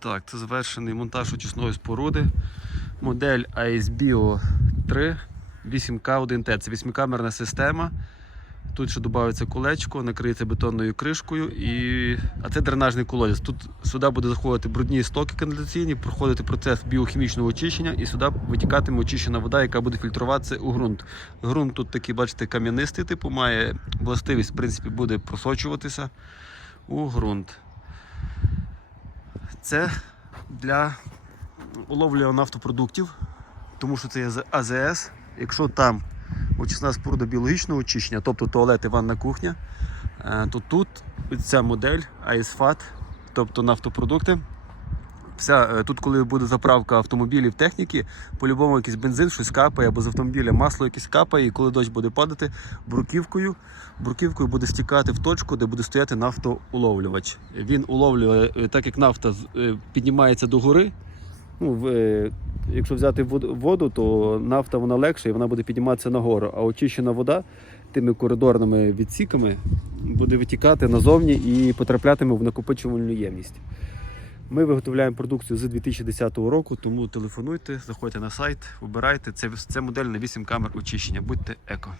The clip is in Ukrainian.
Так, це завершений монтаж очисної споруди. Модель ASBio 3 8К1Т. Це восьмикамерна система. Тут ще додається колечко, накриється бетонною кришкою, і... а це дренажний колодязь. Тут сюди буде заходити брудні стоки каналізаційні, проходити процес біохімічного очищення, і сюди витікатиме очищена вода, яка буде фільтруватися у ґрунт. Ґрунт тут такий, бачите, кам'янистий, типу, має властивість, в принципі, буде просочуватися у ґрунт. Це для уловлення нафтопродуктів, тому що це є АЗС. Якщо там очисна споруда біологічного очищення, тобто туалет і ванна кухня, е, то тут ця модель АІСФАТ, тобто нафтопродукти. Вся, е, тут, коли буде заправка автомобілів техніки, по-любому якийсь бензин, щось капає, або з автомобіля масло якесь капає, і коли дощ буде падати, бруківкою, бруківкою буде стікати в точку, де буде стояти нафтоуловлювач. Він уловлює, е, так як нафта е, піднімається до гори. Ну, в, якщо взяти воду, то нафта вона легша і вона буде підніматися нагору, а очищена вода тими коридорними відсіками буде витікати назовні і потраплятиме в накопичувальну ємність. Ми виготовляємо продукцію з 2010 року, тому телефонуйте, заходьте на сайт, обирайте. Це, це модель на 8 камер очищення. Будьте еко.